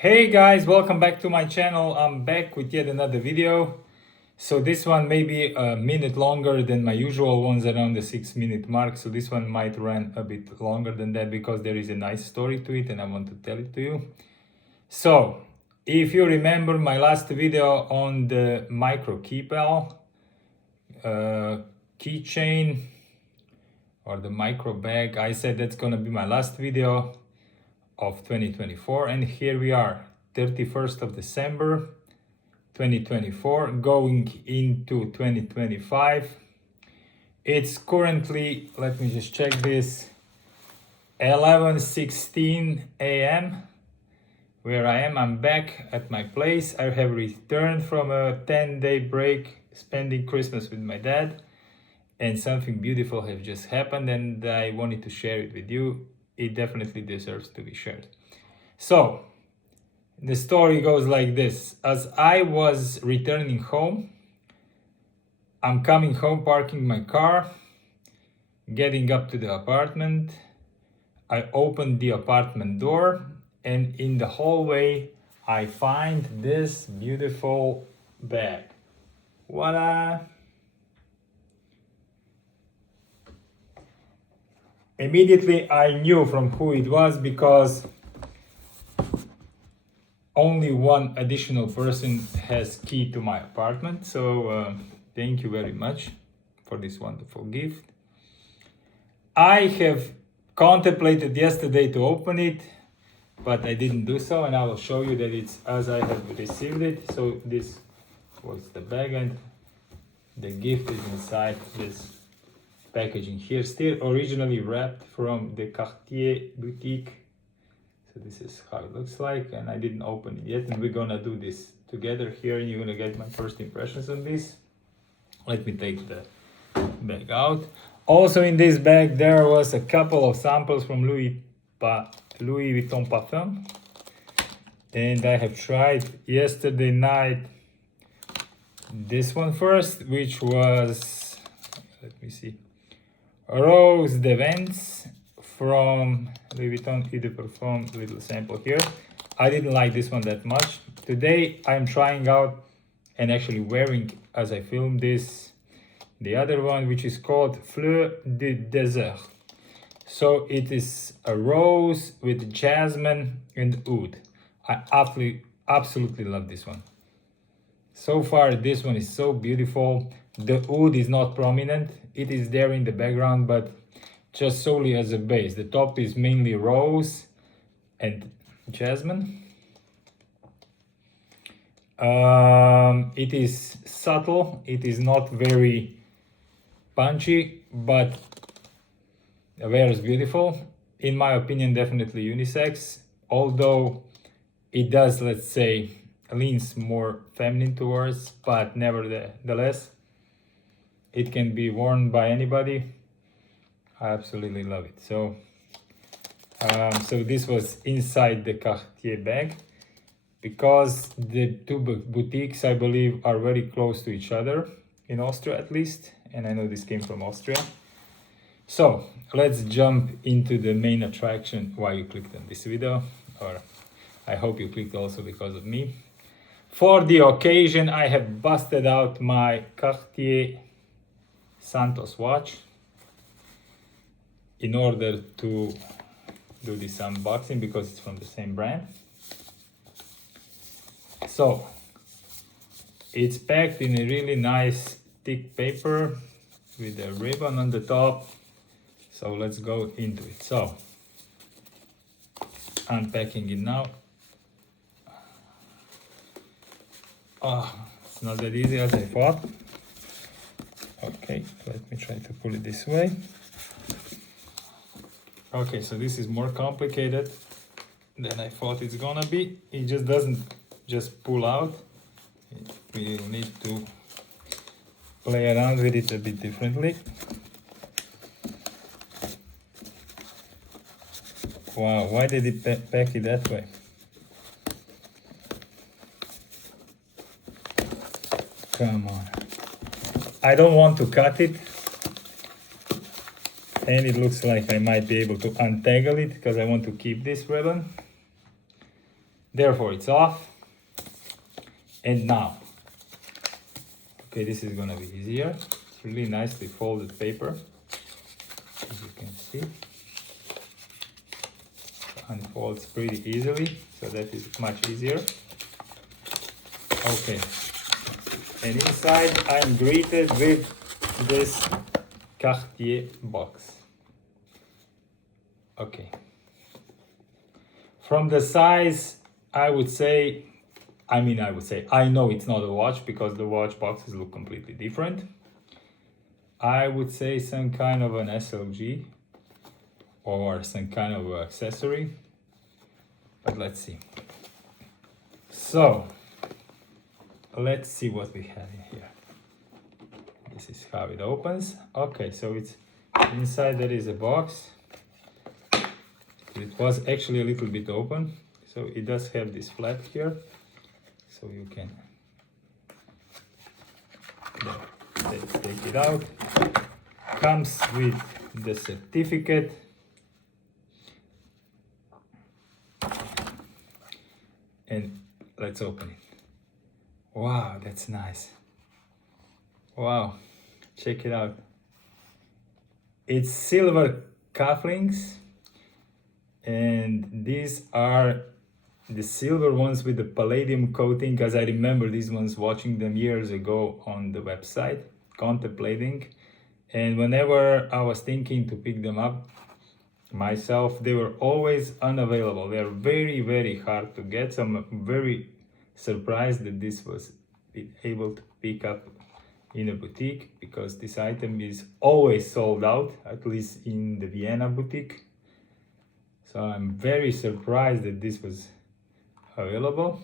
Hey guys, welcome back to my channel. I'm back with yet another video. So this one may be a minute longer than my usual ones, around the 6-minute mark. So this one might run a bit longer than that because there is a nice story to it and I want to tell it to you. So if you remember my last video on the micro keypal keychain or the micro bag, I said that's gonna be my last video of 2024, and here we are, 31st of December 2024, going into 2025. It's currently, let me just check this, 11:16 a.m. where I am. I'm back at my place. I have returned from a 10-day break spending Christmas with my dad, and something beautiful has just happened and I wanted to share it with you. It definitely deserves to be shared. So the story goes like this. As I was returning home, I'm coming home, parking my car, getting up to the apartment. I open the apartment door, and in the hallway I find this beautiful bag. Voila! Immediately I knew from who it was because only one additional person has key to my apartment. So thank you very much for this wonderful gift. I have contemplated yesterday to open it, but I didn't do so, and I will show you that it's as I have received it. So this was the bag and the gift is inside this packaging here, still originally wrapped from the Cartier boutique. So this is how it looks like, and I didn't open it yet, and we're gonna do this together here and you're gonna get my first impressions on this. Let me take the bag out. Also in this bag there was a couple of samples from Louis Vuitton Parfum, and I have tried yesterday night this one first, which was, let me see, Rose de Vence from Louis Vuitton Eau de Parfum, little sample here. I didn't like this one that much. Today I'm trying out and actually wearing as I film this the other one, which is called Fleur du Désert. So it is a rose with jasmine and oud. I absolutely love this one. So far this one is so beautiful. The oud is not prominent, it is there in the background, but just solely as a base. The top is mainly rose and jasmine. It is subtle, it is not very punchy, but wears beautiful. In my opinion, definitely unisex, although it does, let's say, leans more feminine towards, but nevertheless it can be worn by anybody. I absolutely love it. So so this was inside the Cartier bag, because the two boutiques, I believe, are very close to each other in Austria at least, and I know this came from Austria. So let's jump into the main attraction why you clicked on this video, or I hope you clicked also because of me. For the occasion I have busted out my Cartier SANTOS watch in order to do this unboxing because it's from the same brand. So it's packed in a really nice thick paper with a ribbon on the top. So let's go into it. So unpacking it now. Oh, it's not that easy as I thought. Okay, let me try to pull it this way. Okay, so this is more complicated than I thought it's gonna be. It just doesn't just pull out. We will need to play around with it a bit differently. Wow, why did it pack it that way? Come on. I don't want to cut it, and it looks like I might be able to untangle it because I want to keep this ribbon. Therefore it's off. And now, okay, this is gonna be easier. It's really nicely folded paper, as you can see. Unfolds pretty easily, so that is much easier. Okay, and inside I'm greeted with this Cartier box. Okay, from the size, I know it's not a watch because the watch boxes look completely different. I would say some kind of an SLG or some kind of accessory, but let's see. So let's see what we have in here. This is how it opens. Okay, so it's inside there is a box. It was actually a little bit open, so it does have this flap here, so you can let's take it out. Comes with the certificate. And let's open it. Wow, that's nice. Wow, check it out. It's silver cufflinks, and these are the silver ones with the palladium coating, as I remember these ones watching them years ago on the website, contemplating. And whenever I was thinking to pick them up myself, they were always unavailable. They are very, very hard to get. So I'm very surprised that this was able to pick up in a boutique, because this item is always sold out, at least in the Vienna boutique. So I'm very surprised that this was available.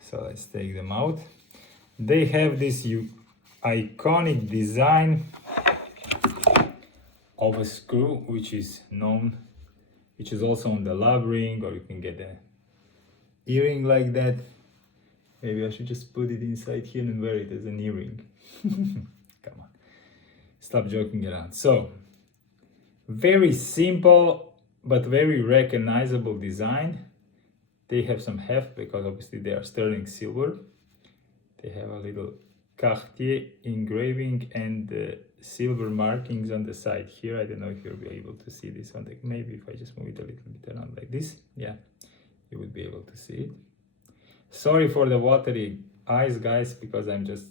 So let's take them out. They have this iconic design of a screw, which is also on the love ring, or you can get an earring like that. Maybe I should just put it inside here and wear it as an earring. Come on, stop joking around. So, very simple but very recognizable design. They have some heft because obviously they are sterling silver. They have a little Cartier engraving and silver markings on the side here. I don't know if you'll be able to see this on the, maybe if I just move it a little bit around like this, yeah, you would be able to see it. Sorry for the watery eyes, guys, because I'm just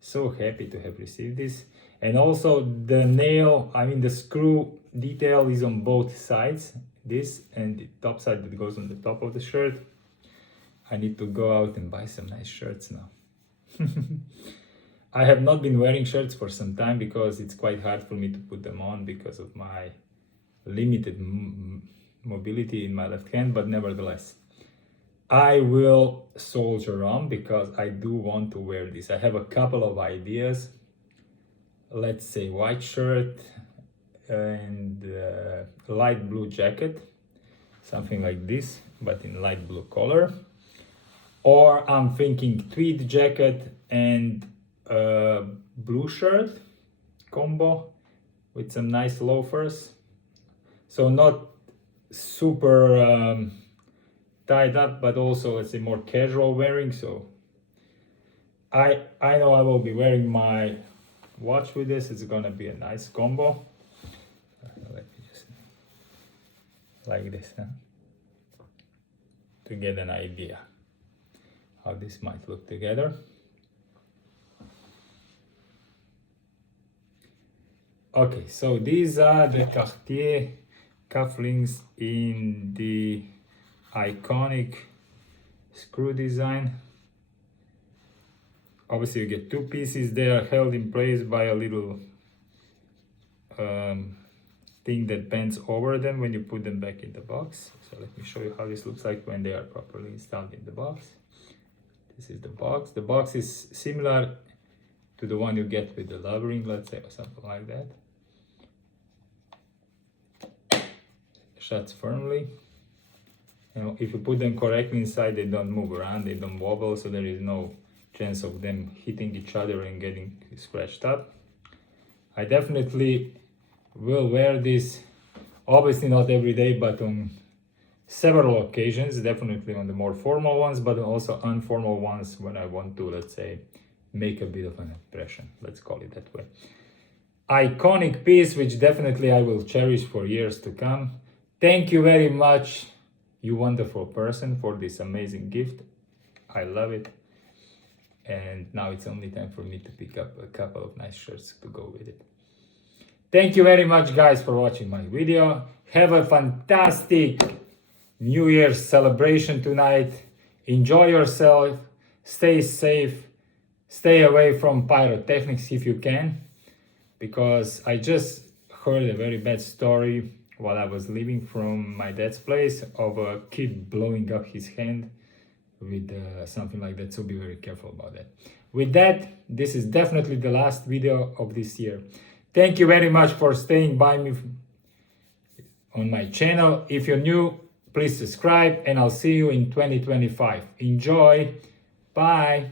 so happy to have received this. And also the screw detail is on both sides, this and the top side that goes on the top of the shirt. I need to go out and buy some nice shirts now. I have not been wearing shirts for some time because it's quite hard for me to put them on because of my limited mobility in my left hand, but nevertheless, I will soldier on because I do want to wear this. I have a couple of ideas. Let's say white shirt and light blue jacket, something like this, but in light blue color. Or I'm thinking tweed jacket and blue shirt combo with some nice loafers. So not super tied up, but also, let's say, more casual wearing. So I know I will be wearing my watch with this. It's gonna be a nice combo. Let me just like this, huh? To get an idea how this might look together. Okay, so these are the Cartier cufflinks in the iconic screw design. Obviously you get two pieces. They are held in place by a little thing that bends over them when you put them back in the box. So let me show you how this looks like when they are properly installed in the box. This is the box. The box is similar to the one you get with the love ring, let's say, or something like that. Shuts firmly. You know, if you put them correctly inside, they don't move around, they don't wobble, so there is no chance of them hitting each other and getting scratched up. I definitely will wear this, obviously not every day, but on several occasions, definitely on the more formal ones, but also informal ones when I want to, let's say, make a bit of an impression. Let's call it that way. Iconic piece, which definitely I will cherish for years to come. Thank you very much, you wonderful person, for this amazing gift. I love it. And now it's only time for me to pick up a couple of nice shirts to go with it. Thank you very much, guys, for watching my video. Have a fantastic New Year's celebration tonight. Enjoy yourself. Stay safe. Stay away from pyrotechnics if you can, because I just heard a very bad story while I was leaving from my dad's place of a kid blowing up his hand with something like that, so be very careful about that. With that, this is definitely the last video of this year. Thank you very much for staying by me on my channel. If you're new, please subscribe, and I'll see you in 2025. Enjoy. Bye.